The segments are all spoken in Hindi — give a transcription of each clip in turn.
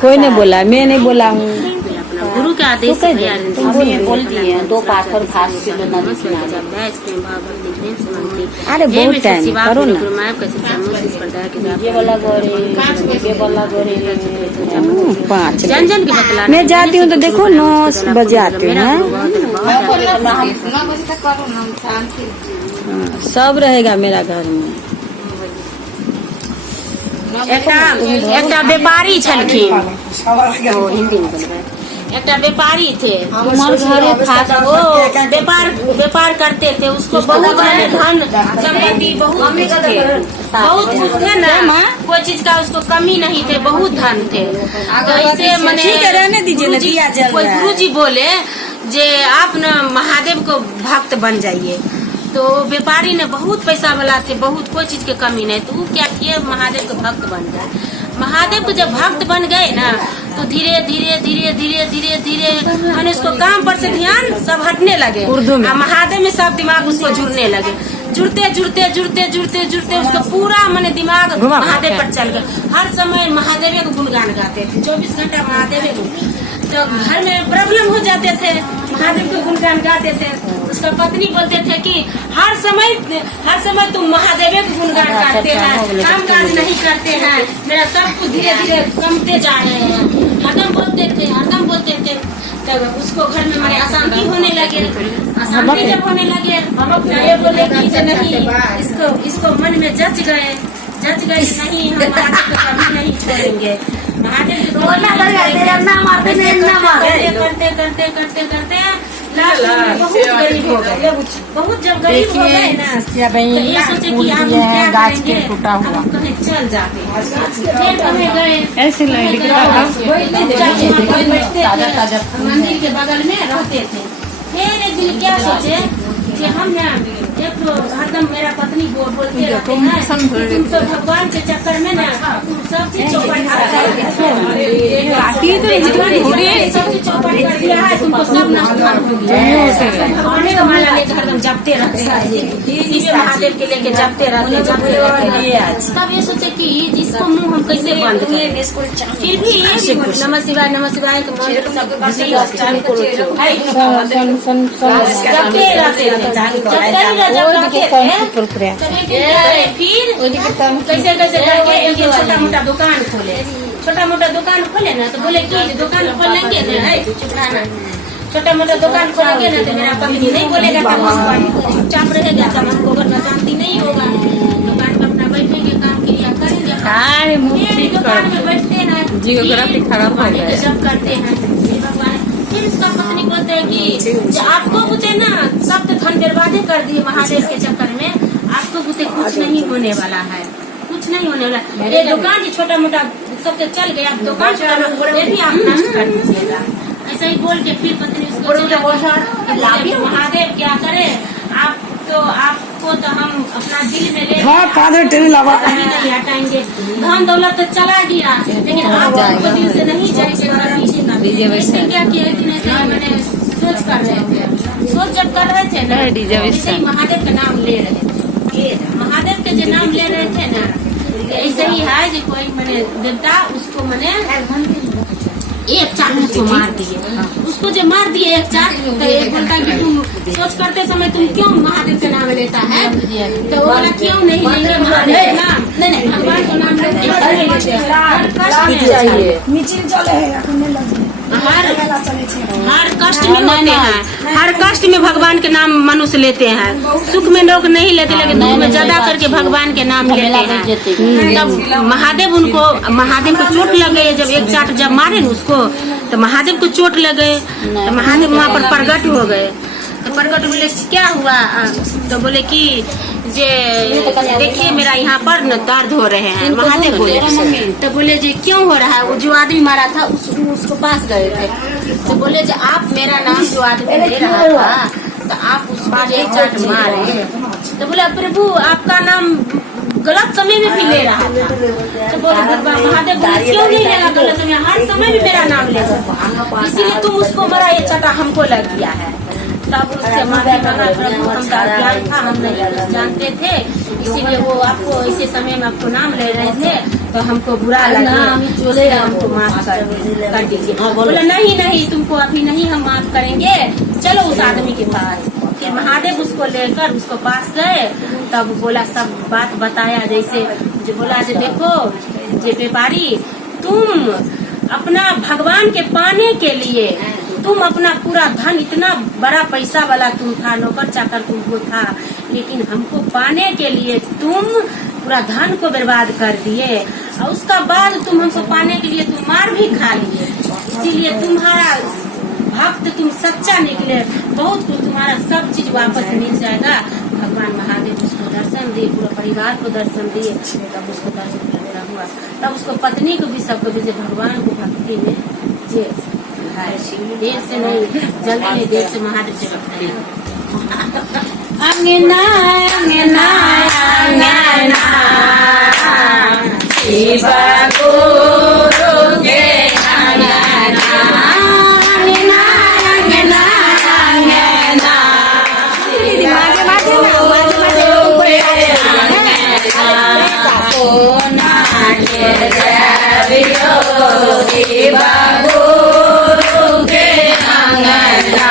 कोई नहीं बोला, मैं नहीं बोला हूँ। गुरु के आदेश से तुम बोल दिए 2 पाथर भात किलो नदी किनारे। अरे बहुत टाइम करो ना, ये वाला गोरे 5 जन की बतला। मैं जाती हूँ तो देखो 9 बजे आती हूँ। सब रहेगा मेरा घर में। एक व्यापारी छलखिन, हिंदी में बोलबे। एक व्यापारी थे, हमारे घरे था वो व्यापार करते थे। उसको बहुत धन संपत्ति बहुत थे ना, कोई चीज का उसको कमी नहीं थे, बहुत धन थे। तो इसे मैंने रहने दीजिए ना, दिया जल कोई गुरु जी बोले जे आप न महादेव को भक्त बन जाइए। तो व्यापारी ने बहुत पैसा वाला थे, बहुत कोई चीज के कमी नहीं, तो वो क्या किए महादेव के भक्त बन गए। महादेव को जब भक्त बन गए ना, तो धीरे धीरे धीरे धीरे धीरे धीरे मैंने उसको काम पर से ध्यान सब हटने लगे। महादेव में सब दिमाग उसको जुड़ने लगे। जुड़ते जुड़ते जुड़ते जुड़ते जुड़ते उसका पूरा मैंने दिमाग महादेव पर चल गया। हर समय महादेव को गुणगान गाते थे, 24 घंटा महादेव को। तो घर में प्रॉब्लम हो जाते थे, महादेव को गुणगान गाते थे। उसका पत्नी बोलते थे कि हर समय तुम महादेव को गुणगान गाते हैं, काम काज नहीं करते हैं, मेरा सब कुछ धीरे धीरे कमते जा रहे हैं। हरदम बोलते थे। तब उसको घर में हमारे अशांति होने लगे। अशांति जब होने लगे ये बोले कि नहीं, इसको मन में जच गए नहीं, हम महादेव को कभी नहीं छोड़ेंगे। महादेव करते बहुत गरीब हो गए। बहुत जब गरीब हो गए ना, तो ये सोचे कि आप क्या करेंगे, हम कहीं चल जाते हैं। फिर कहीं गए ऐसे मंदिर के बगल में रहते थे। फिर एक दिन क्या सोचे कि हम ना एक तो हरदम मेरा पत्नी बोलते रहते हैं तुम तो भगवान के चक्कर में ना सब चीज चौपट कर दिया है, तुमको सब नष्ट हो गया। माला लेकर हरदम जपते रहते हैं, महादेव के लेके जपते रहते। तब ये सोचे कि जिसको मुँह हम कैसे बंद करें। फिर भी नमः शिवाय के फिर कैसे करके छोटा मोटा दुकान खोले ना, तो बोले कि दुकान खोलेंगे ना, छोटा मोटा दुकान खोलेंगे ना तो मेरा पत्नी नहीं बोलेगा, चुपचाप रहेगा, तब हमको घर में शांति नहीं होगा। दुकान पर अपना बैठेंगे, काम क्रिया करेंगे। दुकान में बैठते हैं, जियोग्राफी खराब हो गया, सब करते हैं। फिर उसका पत्नी बोलते है कि आपको बुते ना सब तो धन बर्बादे कर दिए महादेव के चक्कर में, आपको बुते कुछ नहीं होने वाला है, कुछ नहीं होने वाला। ये दुकान ही छोटा मोटा सब तो चल गया, अब दुकान ये भी आप नष्ट कर दीजिएगा। ऐसा ही बोल के फिर पत्नी उसको महादेव क्या करे, आपको तो हम अपना दिल में ले नहीं हटाएंगे। धन दौलत तो चला गया, लेकिन आपको दिल से नहीं जाएगा। क्या किया कि मैंने सोच कर रहे थे, जब कर रहे थे ना, महादेव का नाम ले रहे थे। महादेव के जो नाम ले रहे थे ना, ऐसे ही है जो कोई मैंने देवता उसको मैंने एक चाक उसको मार दिए। उसको जो मार दिए एक चाक, तो ये बोलता कि तुम सोच करते समय तुम क्यों महादेव का नाम लेता है, तो वो बोला क्यों नहीं लेंगे महादेव का नाम, नहीं भगवान का नाम लेते हैं। हर कष्ट में होते हैं, हर कष्ट में भगवान के नाम मनुष्य लेते हैं। सुख में लोग नहीं लेते, लेकिन दुख में ज्यादा करके भगवान के नाम लेते हैं। तब महादेव को चोट लग गई। जब एक चाट जब मारे न उसको, तो महादेव को चोट लग गए। तो महादेव वहाँ पर प्रकट हो गए। तो प्रकट बोले क्या हुआ, तो बोले कि जे देखिए मेरा यहाँ पर न दर्द हो रहे हैं। महादेव बोले, तो बोले जी क्यों हो रहा है। वो जो आदमी मारा था उसको पास गए थे, तो बोले जी आप मेरा नाम जो आदमी ले रहा था, तो आप उसको एक चाट मारे। तो बोले प्रभु आपका नाम गलत समय में भी ले रहा था। तो बोले महादेव बोले क्यों नहीं लेगा गलत समय, हर समय भी मेरा नाम लेगा, इसीलिए तुम उसको मरा ये चटा हमको लग गया है। तब उससे माफी मांगा, प्रभु हमका ज्ञान था, हम नहीं जानते थे, इसीलिए वो आपको इसी समय में आपको नाम ले रहे थे। तो हमको बुरा लगा, हमको माफ कर दीजिए। बोला नहीं नहीं, तुमको अभी नहीं हम माफ करेंगे, चलो उस आदमी के पास। फिर महादेव उसको लेकर उसको पास गए, तब बोला सब बात बताया। जैसे जो बोला जे देखो जे व्यापारी, तुम अपना भगवान के पाने के लिए तुम अपना पूरा धन, इतना बड़ा पैसा वाला तुम था, नौकर चाकर तुमको था, लेकिन हमको पाने के लिए तुम पूरा धन को बर्बाद कर दिए, और उसका बाद तुम हमको पाने के लिए तुम मार भी खा लिए। इसीलिए तुम्हारा भक्त तुम सच्चा निकले, बहुत कुछ तुम्हारा सब चीज वापस मिल जाएगा। भगवान महादेव उसको दर्शन दिए, पूरा परिवार को दर्शन दिए, तब उसको दर्शन वगैरह हुआ। तब उसको पत्नी को भी सबको भी भगवान को भक्ति में जे देर से नहीं, जल्दी में देर से महादेव से अंगना अंगना अंगना शिव गुरु के अंगना, अंगना अंगना अंगना सोना के शिव गुरु के अंगना,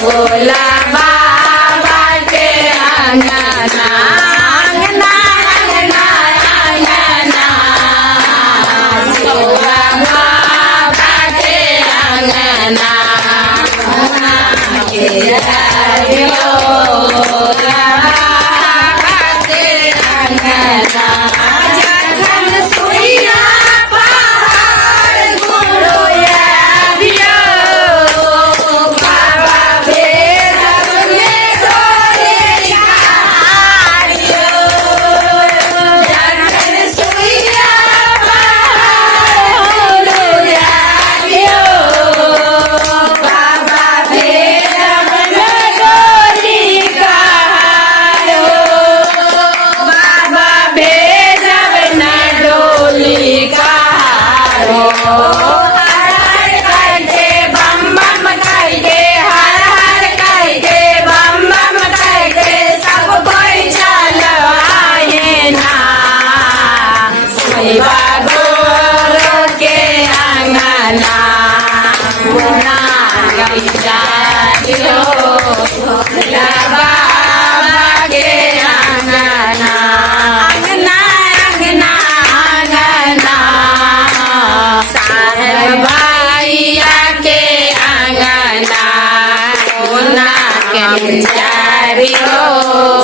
भोला बाबा के अंगना, अंगना अंगना अंगना भोला बाबा के अंगना, भोला बाबा के अंगना। जखन सुइया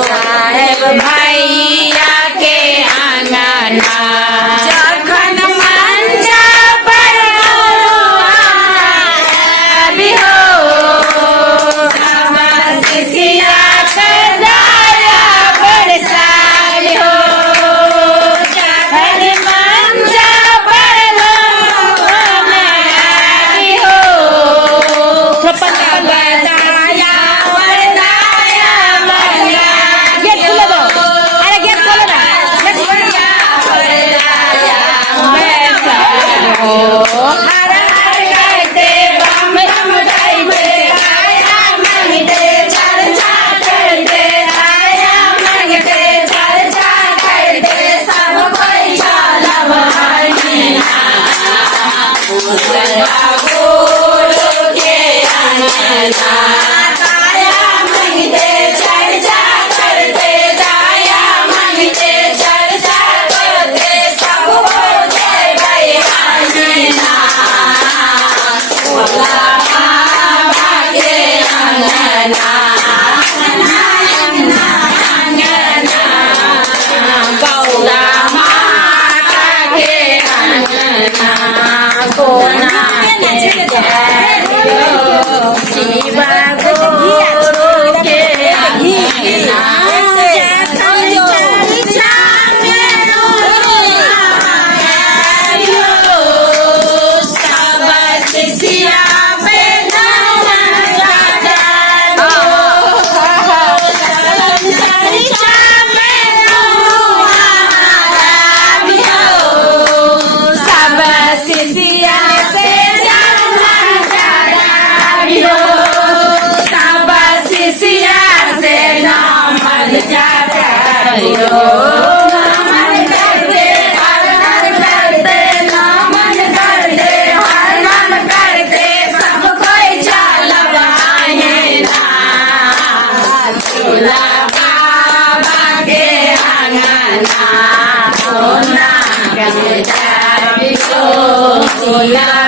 साहेब भैया के अंगना, जखन मंजा पर भी हो सब शिष्या मैया